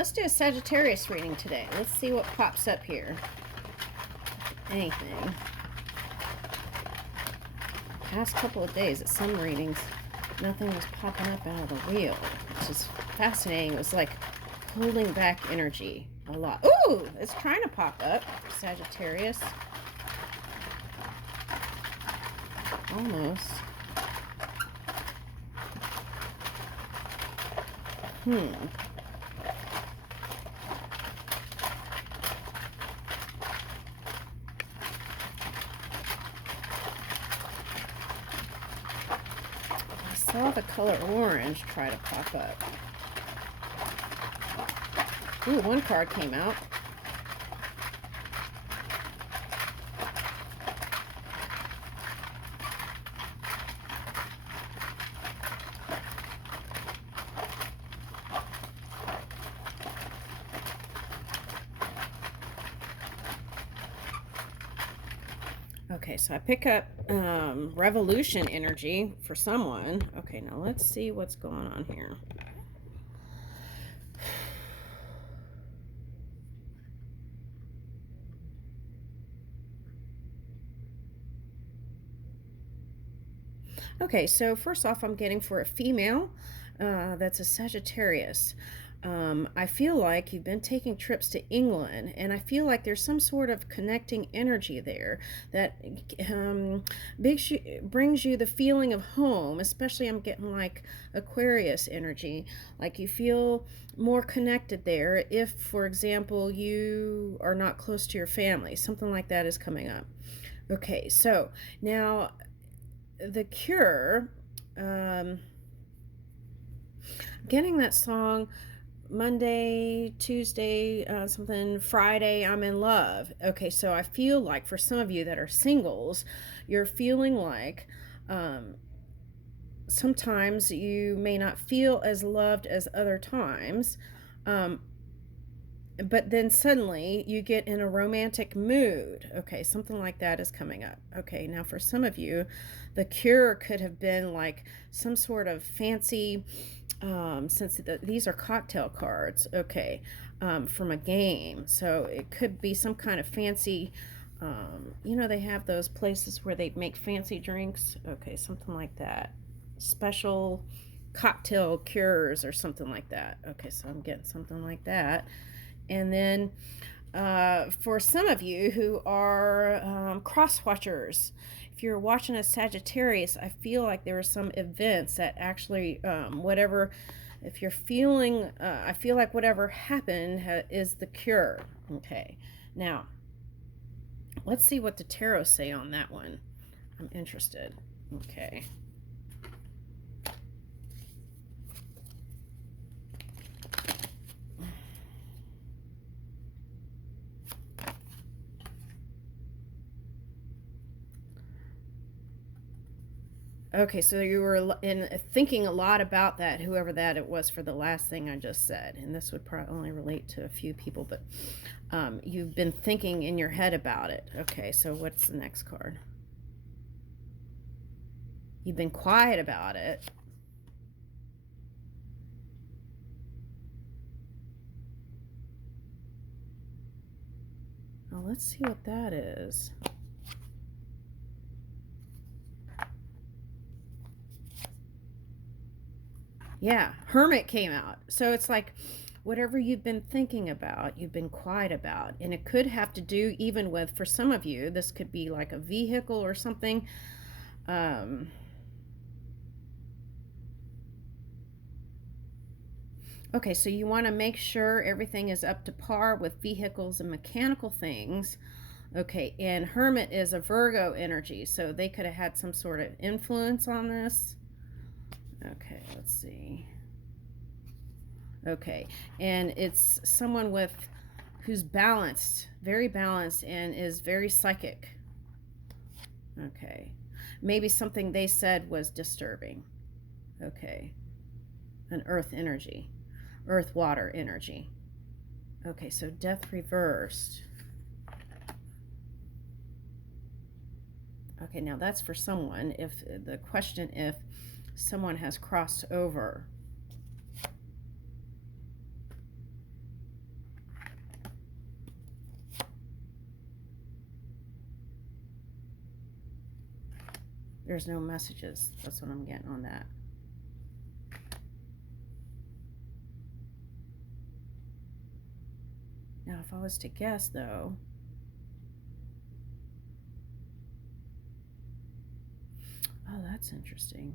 let's do a Sagittarius reading today. Let's see what pops up here. Anything. Past couple of days at some readings, nothing was popping up out of the wheel, which is fascinating. It was like holding back energy a lot. Ooh, it's trying to pop up, Sagittarius. Almost. I saw the color orange try to pop up. Ooh, one card came out. Okay, so I pick up revolution energy for someone. Okay, now let's see what's going on here. Okay, so first off, I'm getting for a female that's a Sagittarius. I feel like you've been taking trips to England, and I feel like there's some sort of connecting energy there that brings you the feeling of home, especially I'm getting like Aquarius energy, like you feel more connected there if, for example, you are not close to your family. Something like that is coming up. Okay, so now the Cure, getting that song Monday, Tuesday, something, Friday, I'm in love. Okay, so I feel like for some of you that are singles, you're feeling like sometimes you may not feel as loved as other times, but then suddenly you get in a romantic mood. Okay, something like that is coming up. Okay, now for some of you, the Cure could have been like some sort of fancy, since these are cocktail cards, okay, from a game. So it could be some kind of fancy, you know, they have those places where they make fancy drinks. Okay, something like that. Special cocktail cures or something like that. Okay, so I'm getting something like that. And then for some of you who are cross watchers, if you're watching a Sagittarius, I feel like there are some events that actually, whatever, if you're feeling, I feel like whatever happened is the cure. Okay, now let's see what the tarot say on that one. I'm interested. Okay. Okay, so you were thinking a lot about that, whoever that it was, for the last thing I just said. And this would probably only relate to a few people, but you've been thinking in your head about it. Okay, so what's the next card? You've been quiet about it. Well, let's see what that is. Yeah, Hermit came out. So it's like whatever you've been thinking about, you've been quiet about. And it could have to do even with, for some of you, this could be like a vehicle or something. Okay, so you want to make sure everything is up to par with vehicles and mechanical things. Okay, and Hermit is a Virgo energy, so they could have had some sort of influence on this. Okay, let's see. Okay, and it's someone who's balanced, very balanced, and is very psychic. Okay, maybe something they said was disturbing. Okay, an earth energy, earth water energy. Okay, so death reversed. Okay, now that's for someone. If the question, if someone has crossed over. There's no messages. That's what I'm getting on that. Now, if I was to guess, though, oh, that's interesting.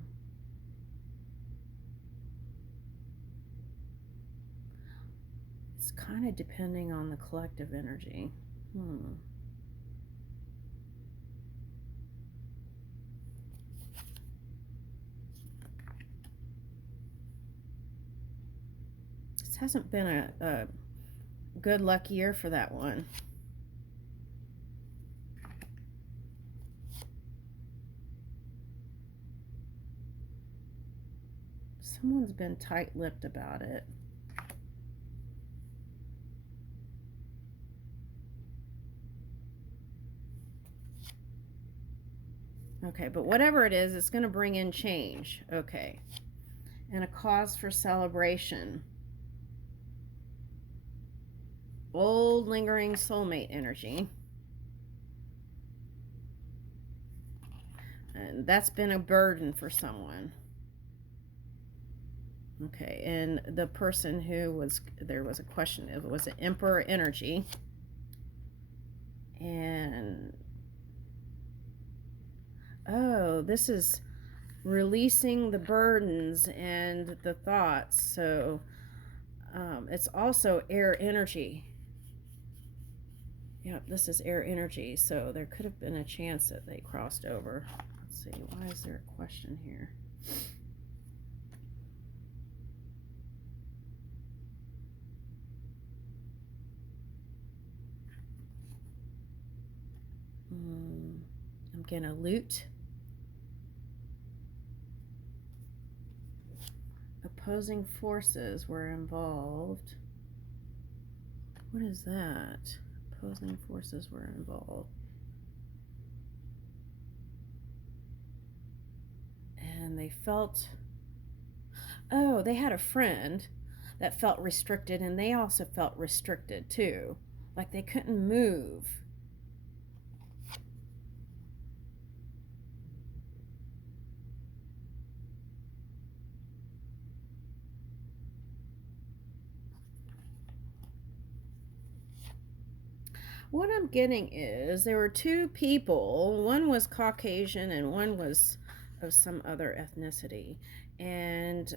It's kind of depending on the collective energy. This hasn't been a good luck year for that one. Someone's been tight-lipped about it. Okay, but whatever it is, it's going to bring in change. Okay. And a cause for celebration. Old lingering soulmate energy. And that's been a burden for someone. Okay, and the person who was, there was a question, it was an emperor energy. And, oh, this is releasing the burdens and the thoughts. So it's also air energy. Yep, this is air energy. So there could have been a chance that they crossed over. Let's see, why is there a question here? I'm gonna loot. Opposing forces were involved. What is that? Opposing forces were involved. And they felt, oh, they had a friend that felt restricted, and they also felt restricted too. Like they couldn't move. What I'm getting is there were two people. One was Caucasian and one was of some other ethnicity. And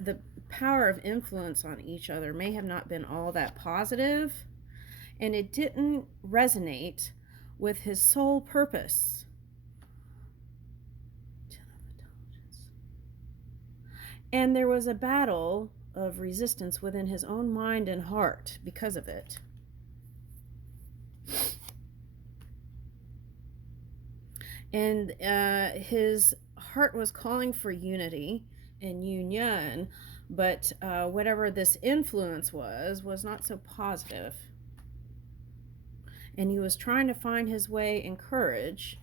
the power of influence on each other may have not been all that positive, and it didn't resonate with his sole purpose. And there was a battle of resistance within his own mind and heart because of it. And his heart was calling for unity and union, but whatever this influence was not so positive. And he was trying to find his way in courage.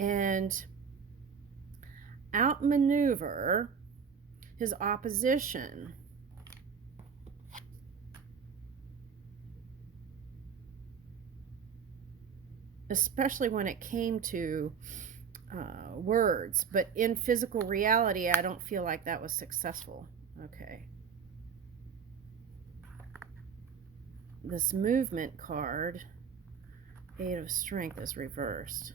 And outmaneuver his opposition. Especially when it came to words. But in physical reality, I don't feel like that was successful. Okay. This movement card, 8 of Strength, is reversed.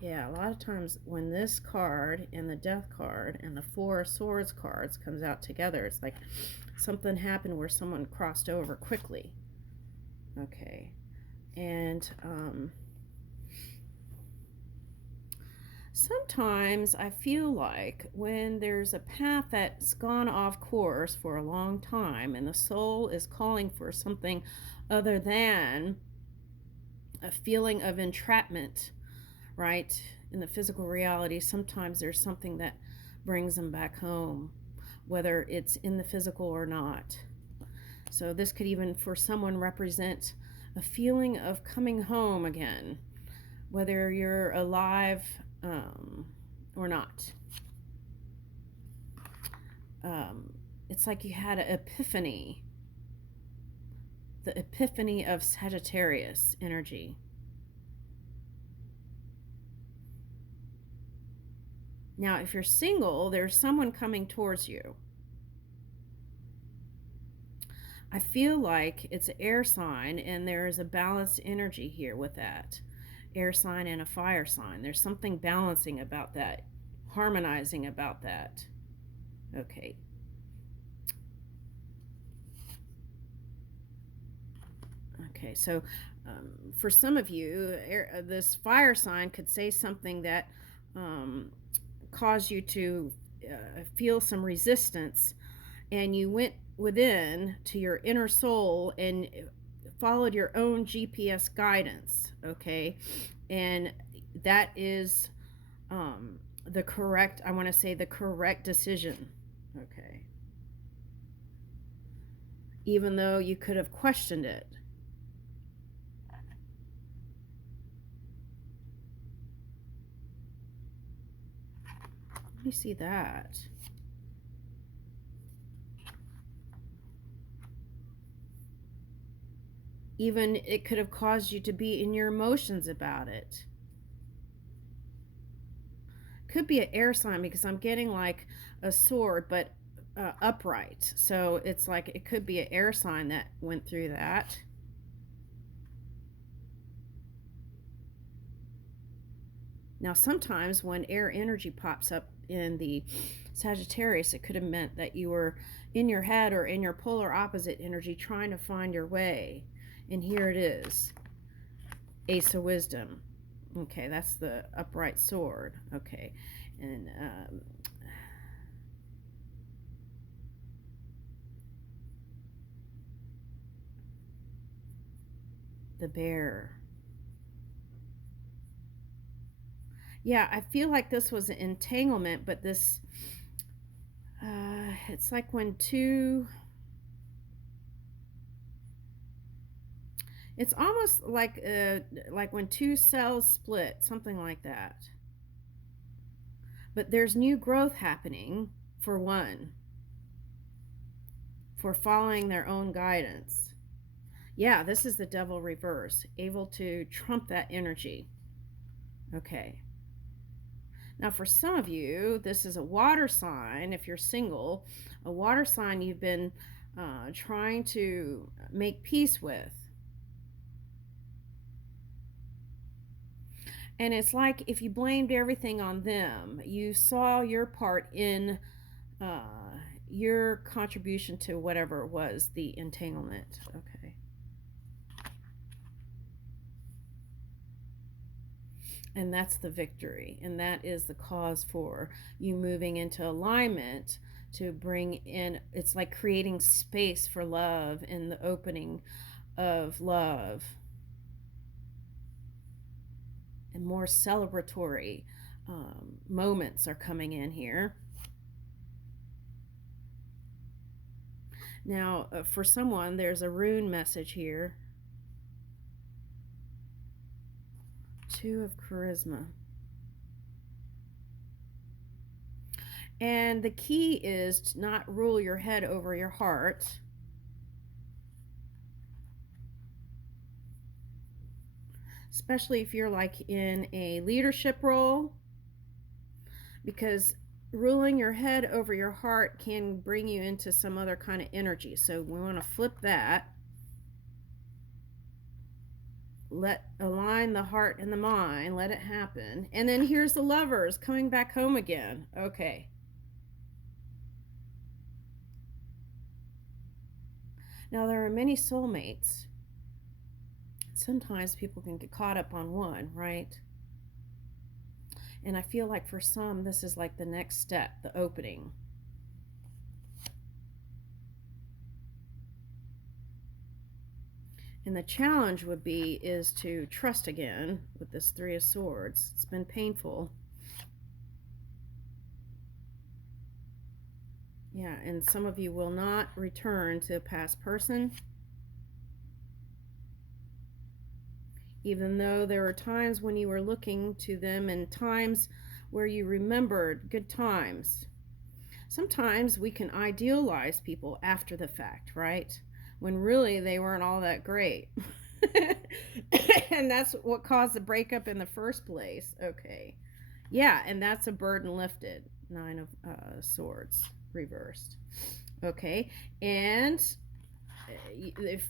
Yeah, a lot of times when this card and the Death card and the 4 of Swords cards comes out together, it's like something happened where someone crossed over quickly. Okay. And sometimes I feel like when there's a path that's gone off course for a long time and the soul is calling for something other than a feeling of entrapment, right, in the physical reality, sometimes there's something that brings them back home, whether it's in the physical or not. So this could even for someone represent a feeling of coming home again, whether you're alive or not. It's like you had an epiphany, the epiphany of Sagittarius energy. Now, if you're single, there's someone coming towards you. I feel like it's an air sign, and there's a balanced energy here with that. Air sign and a fire sign. There's something balancing about that, harmonizing about that. Okay. Okay, so for some of you, this fire sign could say something that caused you to feel some resistance, and you went within to your inner soul and followed your own GPS guidance, okay? And that is the correct, I want to say the correct decision, okay? Even though you could have questioned it. Let me see that. Even it could have caused you to be in your emotions about it. Could be an air sign because I'm getting like a sword, but upright. So it's like it could be an air sign that went through that. Now, sometimes when air energy pops up in the Sagittarius, it could have meant that you were in your head or in your polar opposite energy trying to find your way. And here it is, Ace of Wisdom. Okay, that's the upright sword. Okay, and the bear. Yeah, I feel like this was an entanglement, but this, it's like when two, it's almost like when two cells split, something like that. But there's new growth happening for one, for following their own guidance. Yeah, this is the devil reverse, able to trump that energy. Okay. Now, for some of you, this is a water sign. If you're single, a water sign you've been trying to make peace with. And it's like if you blamed everything on them, you saw your part in your contribution to whatever it was, the entanglement. Okay. And that's the victory. And that is the cause for you moving into alignment to bring in, it's like creating space for love and the opening of love. And more celebratory moments are coming in here. Now, for someone, there's a rune message here. Two of Charisma. And the key is to not rule your head over your heart. Especially if you're like in a leadership role, because ruling your head over your heart can bring you into some other kind of energy. So we want to flip that. Align the heart and the mind, let it happen. And then here's the Lovers coming back home again. Okay. Now, there are many soulmates. Sometimes people can get caught up on one, right? And I feel like for some, this is like the next step, the opening. And the challenge would be is to trust again with this Three of Swords. It's been painful. Yeah, and some of you will not return to a past person. Even though there are times when you were looking to them and times where you remembered good times. Sometimes we can idealize people after the fact, right? When really they weren't all that great. And that's what caused the breakup in the first place. Okay. Yeah, and that's a burden lifted. Nine of Swords reversed. Okay. And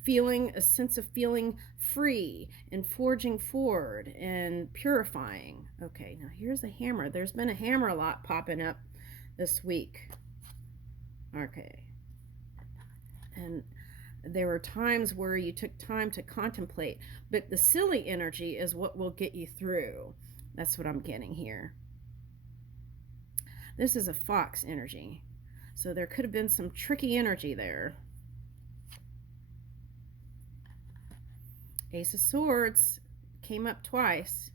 feeling a sense of feeling free and forging forward and purifying. Okay, now here's a hammer. There's been a hammer a lot popping up this week. Okay. And there were times where you took time to contemplate, but the silly energy is what will get you through. That's what I'm getting here. This is a fox energy. So there could have been some tricky energy there. Ace of Swords came up twice.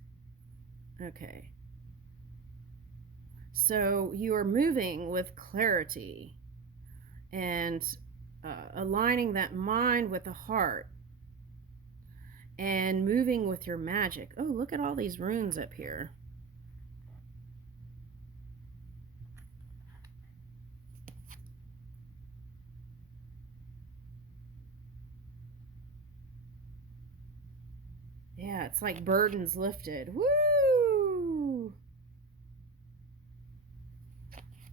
Okay. So you are moving with clarity and aligning that mind with the heart and moving with your magic. Oh, look at all these runes up here. Yeah, it's like burdens lifted. Woo!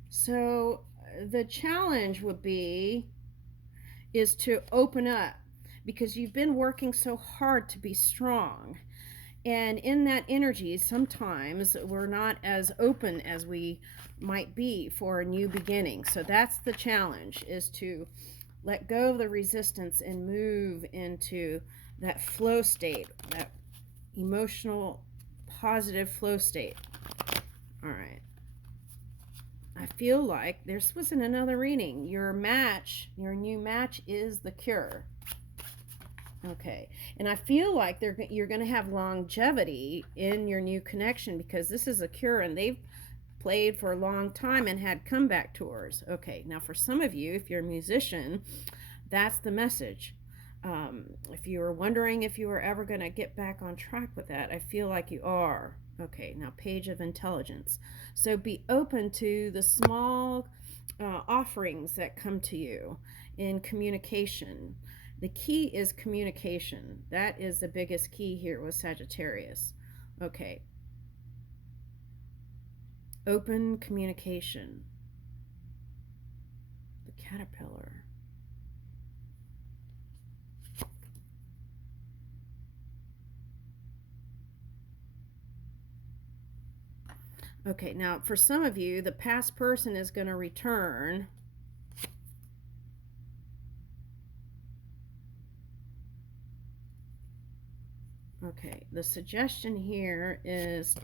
So the challenge would be is to open up, because you've been working so hard to be strong. And in that energy, sometimes we're not as open as we might be for a new beginning. So that's the challenge, is to let go of the resistance and move into that flow state, that emotional, positive flow state. All right. I feel like this was in another reading. Your match, your new match is the cure. Okay. And I feel like you're going to have longevity in your new connection, because this is a cure and they've played for a long time and had comeback tours. Okay. Now, for some of you, if you're a musician, that's the message. If you were wondering if you were ever going to get back on track with that, I feel like you are. Okay, now Page of Intelligence. So be open to the small offerings that come to you in communication. The key is communication. That is the biggest key here with Sagittarius. Okay. Open communication. The caterpillar. Okay, now for some of you, the past person is going to return. Okay, the suggestion here is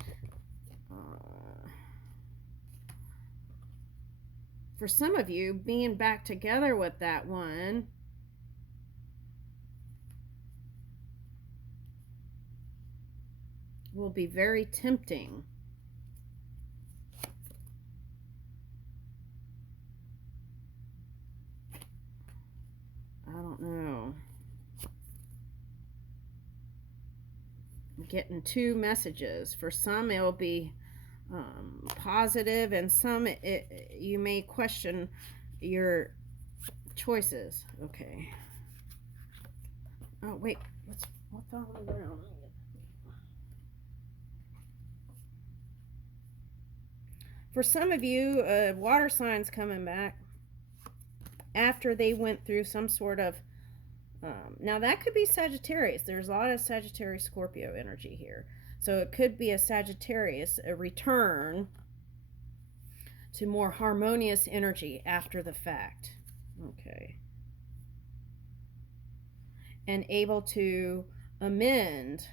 for some of you, being back together with that one will be very tempting. I don't know. I'm getting two messages. For some, it will be positive, and some you may question your choices. Okay. Oh, wait. What fell on the ground? For some of you, water signs coming back after they went through some sort of now that could be Sagittarius. There's a lot of Sagittarius Scorpio energy here. So it could be a Sagittarius, a return to more harmonious energy after the fact. Okay. And able to amend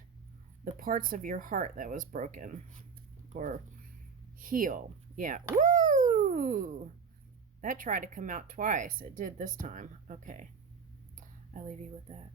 the parts of your heart that was broken, or heal. Yeah. Woo! That tried to come out twice. It did this time. Okay. I'll leave you with that.